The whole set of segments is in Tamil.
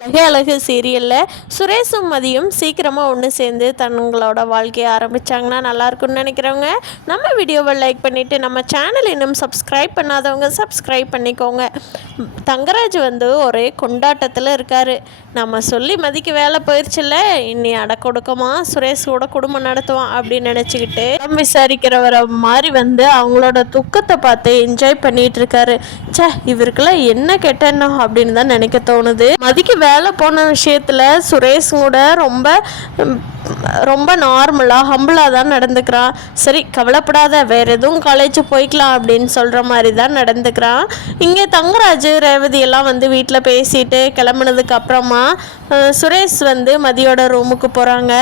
அழகு அழகு சீரியலில் சுரேஷும் மதியும் சீக்கிரமாக ஒன்று சேர்ந்து தங்களோட வாழ்க்கையை ஆரம்பித்தாங்கன்னா நல்லாயிருக்குன்னு நினைக்கிறவங்க நம்ம வீடியோவை லைக் பண்ணிவிட்டு நம்ம சேனல் இன்னும் சப்ஸ்கிரைப் பண்ணாதவங்க சப்ஸ்கிரைப் பண்ணிக்கோங்க. தங்கராஜ் ஒரே கொண்டாட்டத்தில் இருக்கார். நம்ம சொல்லி மதிக்கு வேலை போயிடுச்சுல்ல, இன்னி அடக்கொடுக்கமாக சுரேஷ் கூட குடும்பம் நடத்துவான் அப்படின்னு நினச்சிக்கிட்டு விசாரிக்கிறவரை மாதிரி அவங்களோட துக்கத்தை பார்த்து என்ஜாய் பண்ணிகிட்டு இருக்காரு. இவருக்கெல்லாம் என்ன கெட்டணும் அப்படின்னு தான் நினைக்க தோணுது. மதிக்கு வேலை போன விஷயத்தில் சுரேஷ் கூட ரொம்ப நார்மலாக ஹம்பிளாக தான் நடந்துக்கிறான். சரி கவலைப்படாத, வேறு எதுவும் காலேஜ் போய்க்கலாம் அப்படின்னு சொல்கிற மாதிரி தான் நடந்துக்கிறான். இங்கே தங்கராஜ் ரேவதி எல்லாம் வீட்டில் பேசிட்டு கிளம்புனதுக்கு அப்புறமா சுரேஷ் மதியோட ரூமுக்கு போகிறாங்க.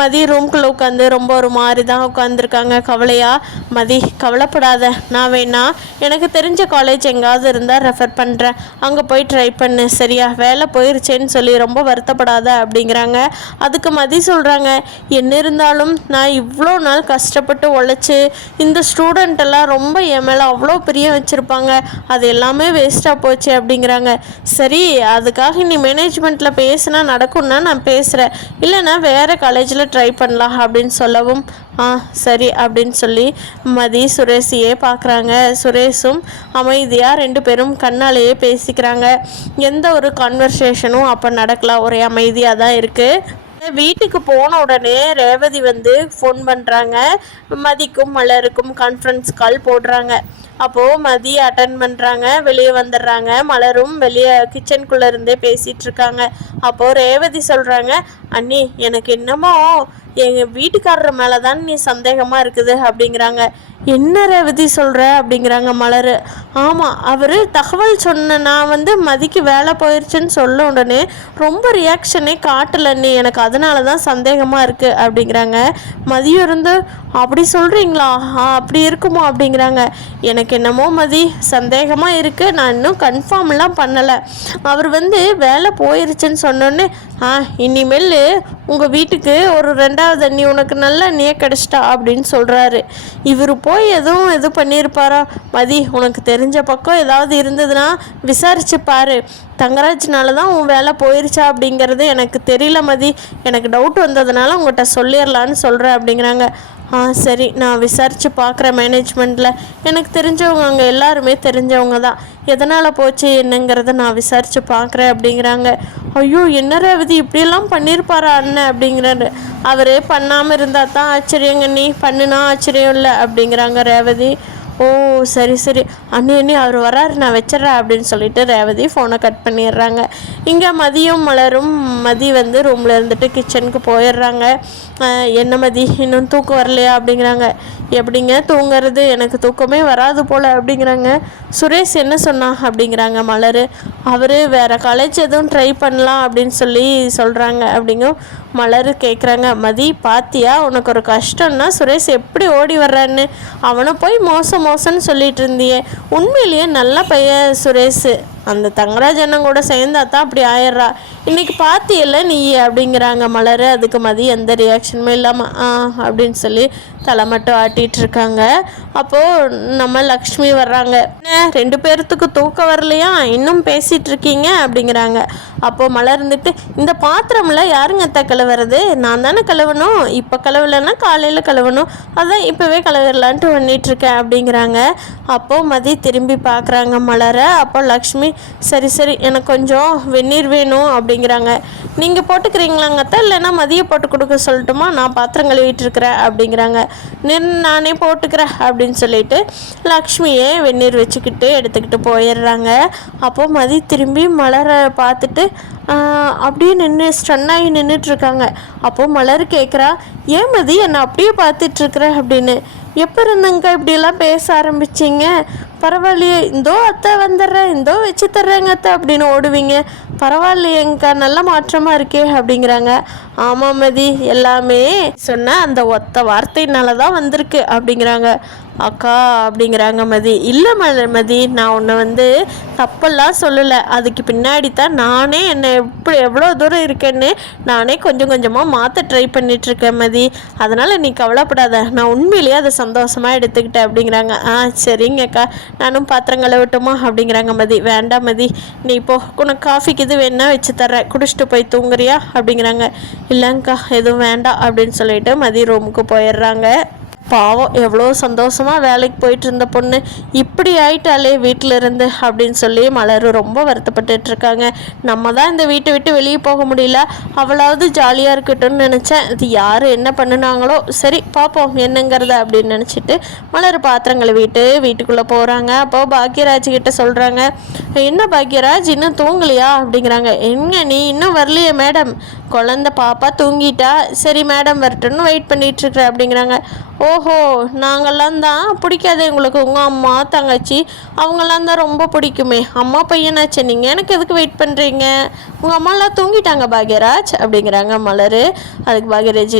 மதி ரூம்குள்ளே உட்காந்து ரொம்ப ஒரு மாதிரி தான் உட்காந்துருக்காங்க கவலையாக. மதி கவலைப்படாத, நான் வேணா எனக்கு தெரிஞ்ச காலேஜ் எங்காவது இருந்தால் ரெஃபர் பண்ணுறேன், அங்கே போய் ட்ரை பண்ணு சரியா, வேலை போயிருச்சேன்னு சொல்லி ரொம்ப வருத்தப்படாத அப்படிங்கிறாங்க. அதுக்கு மதி சொல்கிறாங்க, என்ன இருந்தாலும் நான் இவ்வளோ நாள் கஷ்டப்பட்டு உழைச்சி இந்த ஸ்டூடெண்ட்டெல்லாம் ரொம்ப என் மேலே அவ்வளோ பிரியம் வச்சுருப்பாங்க, அது எல்லாமே வேஸ்ட்டாக போச்சு அப்படிங்கிறாங்க. சரி அதுக்காக நீ மேனேஜ்மெண்ட்டில் பேசினா நடக்கும்னா நான் பேசுகிறேன், இல்லைனா வேறு காலேஜில் ட்ரை பண்ணலாம் அப்படின்னு சொல்லவும் சரி அப்படின்னு சொல்லி மதி சுரேஷையே பார்க்குறாங்க. சுரேஷும் அமைதியாக ரெண்டு பேரும் கண்ணாலேயே பேசிக்கிறாங்க. எந்த ஒரு கான்வர்சேஷனும் அப்போ நடக்கலாம், ஒரே அமைதியாக தான் இருக்குது. வீட்டுக்கு போன உடனே ரேவதி ஃபோன் பண்ணுறாங்க. மதிக்கும் மலருக்கும் கான்ஃபரன்ஸ் கால் போடுறாங்க. அப்போது மதி அட்டன் பண்ணுறாங்க, வெளியே வந்துடுறாங்க. மலரும் வெளியே கிச்சனுக்குள்ளே இருந்தே பேசிகிட்டு இருக்காங்க. அப்போது ரேவதி சொல்கிறாங்க, அண்ணி எனக்கு என்னமோ எங்கள் வீட்டுக்காரர் மேலே தான் நீ சந்தேகமாக இருக்குது அப்படிங்கிறாங்க. என்ன ரேவதி சொல்கிற அப்படிங்கிறாங்க மலர். ஆமாம், அவர் தகவல் சொன்ன நான் மதிக்கு வேலை போயிடுச்சுன்னு சொல்ல உடனே ரொம்ப ரியாக்ஷனே காட்டலன்னு எனக்கு, அதனால தான் சந்தேகமாக இருக்குது அப்படிங்கிறாங்க. மதியம் இருந்து அப்படி சொல்கிறீங்களா, அப்படி இருக்குமோ அப்படிங்கிறாங்க. எனக்கு என்னமோ மதி சந்தேகமாக இருக்குது, நான் இன்னும் கன்ஃபார்ம்லாம் பண்ணலை. அவர் வேலை போயிருச்சுன்னு சொன்னோன்னே இனிமேல் உங்கள் வீட்டுக்கு ஒரு 2வது அண்ணி உனக்கு நல்ல அண்ணியே கிடச்சிட்டா அப்படின்னு சொல்கிறாரு. இவர் போய் எது பண்ணியிருப்பாரா? மதி உனக்கு தெரிஞ்ச பக்கம் ஏதாவது இருந்ததுன்னா விசாரிச்சு பாரு, தங்கராஜ்னால தான் உன் வேலை போயிருச்சா அப்படிங்கிறது எனக்கு தெரியல மதி, எனக்கு டவுட் வந்ததுனால உங்கள்கிட்ட சொல்லிடலான்னு சொல்கிறேன் அப்படிங்கிறாங்க. சரி நான் விசாரித்து பார்க்குறேன் மேனேஜ்மெண்ட்டில், எனக்கு தெரிஞ்சவங்க அங்கே எல்லாருமே தெரிஞ்சவங்க தான், எதனால் போச்சு என்னங்கிறத நான் விசாரித்து பார்க்குறேன் அப்படிங்கிறாங்க. ஐயோ என்ன ரேவதி இப்படியெல்லாம் பண்ணியிருப்பாரா அண்ணன் அப்படிங்கிறாரு. அவர் பண்ணாமல் இருந்தால் தான் ஆச்சரியங்க, நீ பண்ணுனா ஆச்சரியம் இல்லை அப்படிங்கிறாங்க ரேவதி. ஓ சரி சரி அண்ணி அவர் வராரு, நான் வச்சிட்றேன் அப்படின்னு சொல்லிட்டு ரேவதி ஃபோனை கட் பண்ணிடுறாங்க. இங்கே மதியும் மலரும் மதி ரூமில் இருந்துட்டு கிச்சனுக்கு போயிடுறாங்க. என்ன மதி இன்னும் தூக்கம் வரலையா அப்படிங்கிறாங்க. எப்படிங்க தூங்குறது, எனக்கு தூக்கமே வராது போல் அப்படிங்கிறாங்க. சுரேஷ் என்ன சொன்னா அப்படிங்கிறாங்க மலர். அவர் வேறு காலேஜ் எதுவும் ட்ரை பண்ணலாம் அப்படின்னு சொல்லி சொல்கிறாங்க அப்படிங்க மலர் கேட்குறாங்க. மதி பாத்தியா, உனக்கு ஒரு கஷ்டம்னா சுரேஷ் எப்படி ஓடி வர்றான்னு, அவனை போய் மோசம்னு சொல்லிட்டு இருந்தியே, உண்மையிலேயே நல்ல பையன் சுரேஷ், அந்த தங்கராஜ் அண்ணன் கூட சேர்ந்தா தான் அப்படி ஆயிடுறா, இன்றைக்கி பார்த்தியல்ல நீ அப்படிங்கிறாங்க மலர். அதுக்கு மதி எந்த ரியாக்ஷனுமே இல்லாமல் அப்படின்னு சொல்லி தலை மட்டும் ஆட்டிகிட்டு இருக்காங்க. அப்போது நம்ம லக்ஷ்மி வர்றாங்க. ரெண்டு பேர்த்துக்கு தூக்கம் வரலையா, இன்னும் பேசிகிட்டு இருக்கீங்க அப்படிங்கிறாங்க. அப்போது மலர் இந்த பாத்திரம்லாம் யாருங்க அத்தை கழுவுறது, நான் தானே கழுவணும், இப்போ கழுவலைன்னா காலையில் கழுவணும், அதான் இப்போவே கழுவிடலான்ட்டு பண்ணிகிட்ருக்கேன் அப்படிங்கிறாங்க. அப்போது மதி திரும்பி பார்க்குறாங்க மலரை. அப்போ லக்ஷ்மி சரி எனக்கு கொஞ்சம் வெந்நீர் வேணும் அப்படிங்கிறாங்க. நீங்கள் போட்டுக்கிறீங்களாங்க அத்தை, இல்லைன்னா மதியை போட்டு கொடுக்க சொல்லட்டுமா, நான் பாத்திரம் கழுவிட்டு இருக்கிறேன் அப்படிங்கிறாங்க. நானே போட்டுக்கிறேன் அப்படின்னு சொல்லிட்டு லக்ஷ்மியே வெந்நீர் வச்சுக்கிட்டு எடுத்துக்கிட்டு போயிடுறாங்க. அப்போது மதி திரும்பி மலரை பார்த்துட்டு அப்படியே ஸ்டன்னாகி நின்றுட்டுருக்காங்க. அப்போது மலர் கேட்குறா, ஏன் மதி என்னை அப்படியே பார்த்துட்ருக்குற அப்படின்னு. எப்போ இருந்தங்க இப்படியெல்லாம் பேச ஆரம்பிச்சிங்க, பரவாயில்லையே, இந்தோ அத்தை வந்துடுறேன், இந்தோ வச்சு தர்றேங்க அத்தை அப்படின்னு ஓடுவீங்க, பரவாயில்லையேங்கக்கா நல்ல மாற்றமாக இருக்கே அப்படிங்கிறாங்க. ஆமாம் மதி, எல்லாமே சொன்ன அந்த ஒத்த வார்த்தையினால தான் வந்திருக்கு அப்படிங்கிறாங்க. அக்கா அப்படிங்கிறாங்க மதி. இல்லை மதி, நான் உன்னை வந்து தப்பெல்லாம் சொல்லலை. அதுக்கு பின்னாடி தான் நானே என்னை எவ்வளோ தூரம் இருக்கேன்னு நானே கொஞ்சம் கொஞ்சமாக மாற்ற ட்ரை பண்ணிகிட்ருக்கேன் மதி. அதனால் நீ கவலைப்படாத, நான் உண்மையிலேயே அதை சந்தோஷமாக எடுத்துக்கிட்டேன் அப்படிங்கிறாங்க. சரிங்கக்கா, நானும் பாத்திரம் கழுவட்டுமா அப்படிங்கிறாங்க மதி. வேண்டாம் மதி, நீ இப்போ உனக்கு காஃபிக்கு இது வேணா வச்சு தர்றேன், குடிச்சிட்டு போய் தூங்குறியா அப்படிங்கிறாங்க. இல்லைங்கக்கா, எதுவும் வேண்டாம் அப்படின்னு சொல்லிட்டு மதி ரூமுக்கு போயிடுறாங்க. பாவம், எவ்வளோ சந்தோஷமாக வேலைக்கு போயிட்டு இருந்த பொண்ணு இப்படி ஆயிட்டாலே வீட்டில் இருந்து அப்படின்னு சொல்லி மலர் ரொம்ப வருத்தப்பட்டுட்ருக்காங்க. நம்ம தான் இந்த வீட்டை விட்டு வெளியே போக முடியல, அவளாவது ஜாலியாக இருக்கட்டும்னு நினச்சேன். இது யார் என்ன பண்ணினாங்களோ, சரி பார்ப்போம் என்னங்கிறத அப்படின்னு நினச்சிட்டு மலர் பாத்திரம் கழுவிட்டு வீட்டுக்குள்ளே போகிறாங்க. அப்போ பாக்யராஜ் கிட்ட சொல்கிறாங்க, என்ன பாக்யராஜ் இன்னும் தூங்கலையா அப்படிங்கிறாங்க. எங்க நீ இன்னும் வரலையே மேடம், குழந்த பாப்பா தூங்கிட்டா, சரி மேடம் வரட்டுன்னு வெயிட் பண்ணிகிட்ருக்குற அப்படிங்கிறாங்க. ஓஹோ, நாங்கள்லாம் தான் பிடிக்காது உங்களுக்கு, உங்கள் அம்மா தங்கச்சி அவங்கெல்லாம் தான் ரொம்ப பிடிக்குமே, அம்மா பையனாச்சு நீங்கள் எனக்கு எதுக்கு வெயிட் பண்ணுறீங்க, உங்கள் அம்மாலாம் தூங்கிட்டாங்க பாக்யராஜ் அப்படிங்கிறாங்க மலர். அதுக்கு பாக்யராஜ்,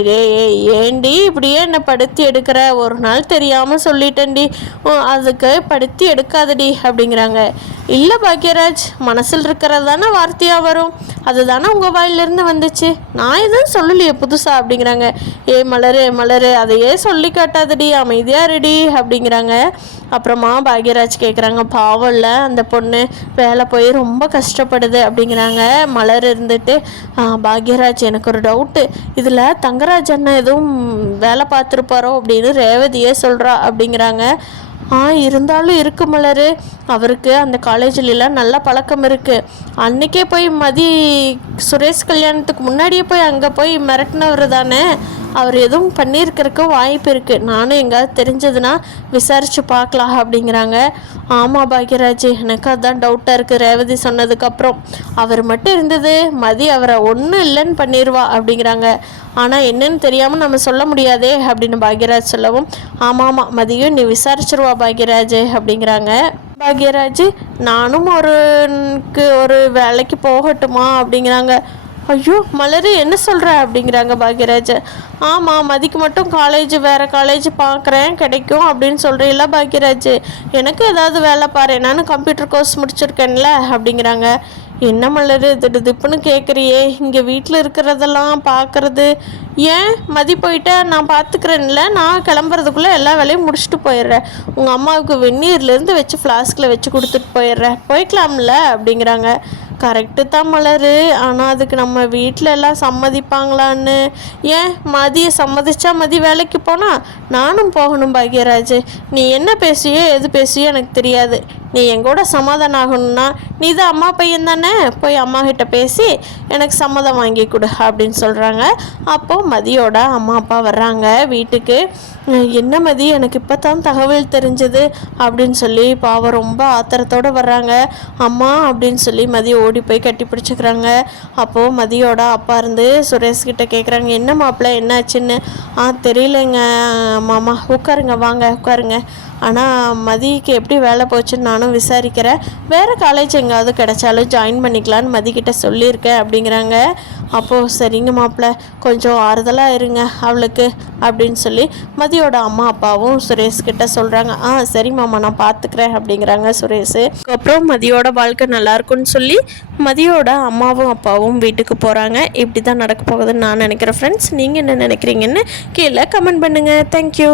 ஏண்டி இப்படியே என்னை படுத்தி எடுக்கிற, ஒரு நாள் தெரியாமல் சொல்லிட்டேன்டி, அதுக்கு படுத்தி எடுக்காதடி அப்படிங்கிறாங்க. இல்லை பாக்யராஜ், மனசில் இருக்கிறது தானே வார்த்தையாக வரும், அதுதானே உங்கள் வாயிலிருந்து வந்துச்சு, நான் எதுவும் சொல்லலையே புதுசாக அப்படிங்கிறாங்க. மலரு அதையே சொல்லி காட்டாதடி, அமைதியாக ரெடி அப்படிங்கிறாங்க. அப்புறமா பாக்யராஜ் கேட்குறாங்க, பாவம் இல்லை அந்த பொண்ணு வேலை போய் ரொம்ப கஷ்டப்படுது அப்படிங்கிறாங்க. மலர் இருந்துட்டு, பாக்யராஜ் எனக்கு ஒரு டவுட்டு, இதில் தங்கராஜ் அண்ணா எதுவும் வேலை பார்த்துருப்பாரோ அப்படின்னு ரேவதியே சொல்கிறா அப்படிங்கிறாங்க. இருந்தாலும் இருக்கு மலர், அவருக்கு அந்த காலேஜிலலாம் நல்ல பழக்கம் இருக்குது. அன்றைக்கே போய் மதி சுரேஷ் கல்யாணத்துக்கு முன்னாடியே போய் அங்கே போய் மிரட்டினவர் தானே, அவர் எதுவும் பண்ணியிருக்கிறதுக்கு வாய்ப்பு இருக்குது, நானும் எங்கேயாவது தெரிஞ்சதுன்னா விசாரித்து பார்க்கலாம் அப்படிங்கிறாங்க. ஆமாம் பாக்யராஜ், எனக்கு அதுதான் டவுட்டாக இருக்குது ரேவதி சொன்னதுக்கப்புறம். அவர் மட்டும் இருந்தது மதி அவரை ஒன்றும் இல்லைன்னு பண்ணிடுவா அப்படிங்கிறாங்க. ஆனால் என்னன்னு தெரியாமல் நம்ம சொல்ல முடியாதே அப்படின்னு பாக்யராஜ் சொல்லவும், ஆமாம் மதியம் நீ விசாரிச்சிருவா பாக்யராஜ் அப்படிங்கிறாங்க. பாக்யராஜ், நானும் ஒரு வேலைக்கு போகட்டுமா அப்படிங்கிறாங்க. ஐயோ மலர் என்ன சொல்கிற அப்படிங்கிறாங்க பாக்யராஜ். ஆமாம், மதிக்கு மட்டும் காலேஜ் வேறு காலேஜ் பார்க்குறேன் கிடைக்கும் அப்படின்னு சொல்கிறீங்களா பாக்யராஜ், எனக்கு ஏதாவது வேலை பாரு, நானும் கம்ப்யூட்டர் கோர்ஸ் முடிச்சிருக்கேன்ல அப்படிங்கிறாங்க. என்ன மலர் திடுப்புன்னு கேட்குறியே, இங்கே வீட்டில் இருக்கிறதெல்லாம் பார்க்குறது, ஏன் மதி போயிட்டா நான் பார்த்துக்கிறேன்ல, நான் கிளம்புறதுக்குள்ளே எல்லா வேலையும் முடிச்சுட்டு போயிடுறேன், உங்கள் அம்மாவுக்கு வெந்நீர்லேருந்து வச்சு ஃப்ளாஸ்கில் வச்சு கொடுத்துட்டு போயிடுறேன், போய்க்கலாம்ல அப்படிங்கிறாங்க. கரெக்டு தான் மலர், ஆனால் அதுக்கு நம்ம வீட்டில் எல்லாம் சம்மதிப்பாங்களான்னு, ஏன் மதியை சம்மதிச்சா மதி வேலைக்கு போனால் நானும் போகணும் பாக்யராஜ், நீ என்ன பேசுவியோ எது பேசுவியோ எனக்கு தெரியாது, நீ எங்கூட சமாதானம் ஆகணும்னா நீ தான் அம்மா பையன் தானே, போய் அம்மா கிட்ட பேசி எனக்கு சம்மதம் வாங்கி கொடு அப்படின்னு சொல்கிறாங்க. அப்போது மதியோட அம்மா அப்பா வர்றாங்க வீட்டுக்கு. என்ன மதி, எனக்கு இப்போ தான் தகவல் தெரிஞ்சது அப்படின்னு சொல்லி பாவம் ரொம்ப ஆத்திரத்தோடு வர்றாங்க. அம்மா அப்படின்னு சொல்லி மதி ஓடி போய் கட்டி பிடிச்சிக்கிறாங்க. அப்போது மதியோட அப்பா இருந்து சுரேஷ்கிட்ட கேட்குறாங்க, என்ன மாப்பிள்ள என்னாச்சுன்னு. தெரியலைங்க மாமா, உட்காருங்க வாங்க உட்காருங்க, ஆனால் மதிக்கு எப்படி வேலை போச்சுன்னு நானும் விசாரிக்கிறேன், வேறு காலேஜ் எங்காவது கிடைச்சாலும் ஜாயின் பண்ணிக்கலான்னு மதிக்கிட்ட சொல்லியிருக்கேன் அப்படிங்கிறாங்க. அப்போது சரிங்க மாப்பிள்ள, கொஞ்சம் ஆறுதலாக இருங்க அவளுக்கு அப்படின்னு சொல்லி மதியோட அம்மா அப்பாவும் சுரேஷ்கிட்ட சொல்கிறாங்க. சரி மாமா, நான் பார்த்துக்கிறேன் அப்படிங்கிறாங்க சுரேஷ். அப்புறம் மதியோட வாழ்க்கை நல்லாயிருக்குன்னு சொல்லி மதியோட அம்மாவும் அப்பாவும் வீட்டுக்கு போகிறாங்க. இப்படி தான் நடக்க போகுதுன்னு நான் நினைக்கிறேன் ஃப்ரெண்ட்ஸ். நீங்கள் என்ன நினைக்கிறீங்கன்னு கீழே கமெண்ட் பண்ணுங்கள். தேங்க்யூ.